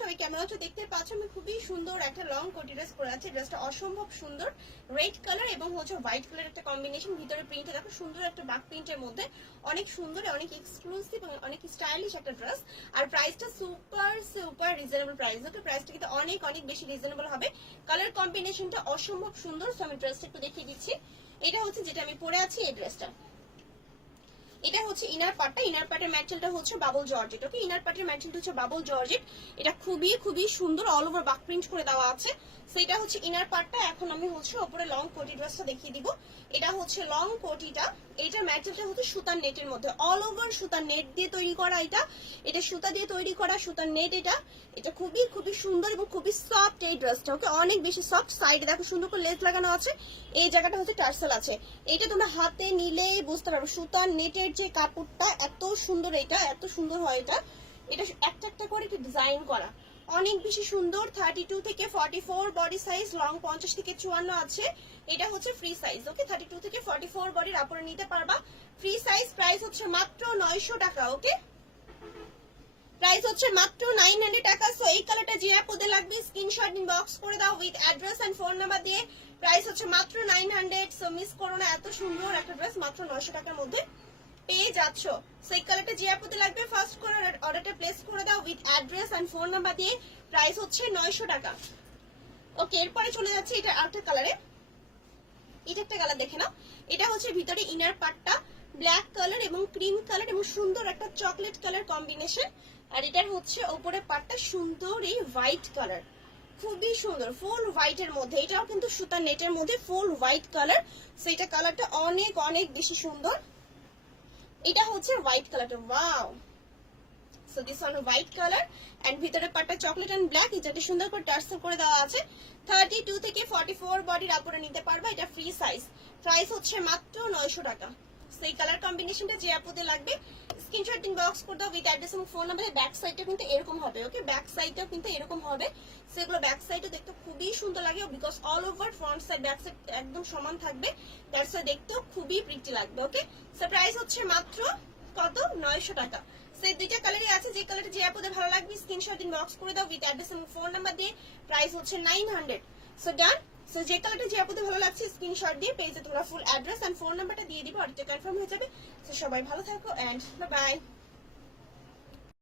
সবাই কেমন আছো? দেখতে পাচ্ছ আমি খুবই সুন্দর একটা লং কোটি ড্রেস পরে আছি। ড্রেসটা অসম্ভব সুন্দর, রেড কালার এবং হচ্ছে হোয়াইট কালার একটা কম্বিনেশন। ভিতরে প্রিন্টে দেখো সুন্দর একটা বাক প্রিন্টের মধ্যে, অনেক সুন্দর, অনেক এক্সক্লুসিভ এবং অনেক স্টাইলিশ একটা ড্রেস। আর প্রাইসটা সুপার সুপার রিজনেবল প্রাইস। ওকে, প্রাইসটা কিন্তু অনেক অনেক বেশি রিজনেবল হবে। কালার কম্বিনেশনটা অসম্ভব সুন্দর। সো আমি ড্রেসটা একটু দেখিয়ে দিচ্ছি। এটা হচ্ছে যেটা আমি পরে আছি এই ড্রেসটা। এটা হচ্ছে ইনার পার্টটা, ইনার পার্টের ম্যাটেরিয়ালটা হচ্ছে বাবল জর্জেট। ওকে, ইনার পার্টের ম্যাটেরিয়ালটা হচ্ছে বাবল জর্জেট। এটা খুবই খুবই সুন্দর, অল ওভার বাক প্রিন্ট করে দেওয়া আছে। সো এটা হচ্ছে ইনার পার্টটা। এখন আমি হচ্ছে উপরে লং কোটি ড্রেসটা দেখিয়ে দিব। এটা হচ্ছে লং কোটিটা। এইটার ম্যাটেরিয়ালটা হচ্ছে সুতার নেটের মধ্যে, অল ওভার সুতার নেট দিয়ে তৈরি করা। এটা সুতা দিয়ে তৈরি করা সুতার নেট। এটা খুবই খুবই সুন্দর এবং খুবই সফট এই ড্রেসটা। ওকে, অনেক বেশি সফট। সাইডে দেখো সুন্দর করে লেস লাগানো আছে। এই জায়গাটা হচ্ছে টার্সেল আছে। এটা তোমরা হাতে নিলেই বুঝতে পারবে সুতার নেটের যে কাপড়টা এত সুন্দর। এটা এত সুন্দর হয়। এটা একটা একটা করে একটু ডিজাইন করা, অনেক বেশি সুন্দর। 32 থেকে 44 বডি সাইজ, লং 50 থেকে 54 আছে। এটা হচ্ছে ফ্রি সাইজ। ওকে, 32 থেকে 44 বডির আপরে নিতে পারবা, ফ্রি সাইজ। প্রাইস হচ্ছে মাত্র 900 টাকা। ওকে, প্রাইস হচ্ছে মাত্র 900 টাকা। সো এই কালারটা যে আপদের লাগবে স্ক্রিনশট ইনবক্স করে দাও with address and phone number দিয়ে। প্রাইস হচ্ছে মাত্র 900। সো মিস করো না, এত সুন্দর একটা ড্রেস মাত্র 900 টাকার মধ্যে পেয়ে যাচ্ছ। সো এই কালারটা যে আপদের লাগবে ফার্স্ট করে অর্ডারটা প্লেস করে দাও with address and phone number দিয়ে। প্রাইস হচ্ছে 900 টাকা। ওকে, এরপরে চলে যাচ্ছে এটা আরেকটা কালারে। এটা একটা কালার দেখে নাও। এটা হচ্ছে ভিতরে ইনার পার্টটা ব্ল্যাক কালার এবং ক্রিম কালার এবং সুন্দর একটা চকলেট কালার কম্বিনেশন। আর এটার হচ্ছে উপরে পার্টটা সুন্দর এই হোয়াইট কালার, খুবই সুন্দর ফুল হোয়াইটের মধ্যে। এটাও কিন্তু সুতার নেটের মধ্যে ফুল হোয়াইট কালার। সো এটা কালারটা অনেক অনেক বেশি সুন্দর। এটা হচ্ছে হোয়াইট কালারটা, wow. So this one white colour and ভিতরে পার্টটা চকলেট এন্ড ব্ল্যাক। এটাতে সুন্দর করে টার্সেল করে দেওয়া আছে। 32 থেকে 44 বডির আপরে নিতে পারবা, এটা ফ্রি সাইজ। প্রাইস হচ্ছে মাত্র 900 টাকা। সো এই কালার কম্বিনেশনটা যে আপনাদের লাগবে স্ক্রিনশট ইনবক্স করে দাও উইথ অ্যাড্রেস এবং ফোন নাম্বার। ব্যাক সাইডটা কিন্তু এরকম হবে। ওকে, ব্যাক সাইডটাও কিন্তু এরকম হবে। সেগুলো ব্যাক সাইডে দেখতে খুবই সুন্দর লাগে because all over front side back side একদম সমান থাকবে। দ্যাটস ওয়াই দেখতেও খুবই প্রিটি লাগবে। ওকে, সো প্রাইস হচ্ছে মাত্র কত? 900 টাকা। সেই দুইটা কালারই আছে, যে কালারটা যে আপনাদের ভালো লাগবে স্ক্রিনশট ইনবক্স করে দাও উইথ অ্যাড্রেস এবং ফোন নাম্বার দিয়ে। প্রাইস হচ্ছে 900। সো ডান। সো যে কালারটা যে আপনাদের ভালো লাগছে স্ক্রিনশট দিয়ে পেজে তোমরা ফুল অ্যাড্রেস এন্ড ফোন নাম্বারটা দিয়ে দিবে, অর্ডারটা কনফার্ম হয়ে যাবে। সো সবাই ভালো থাকো এন্ড বাই বাই।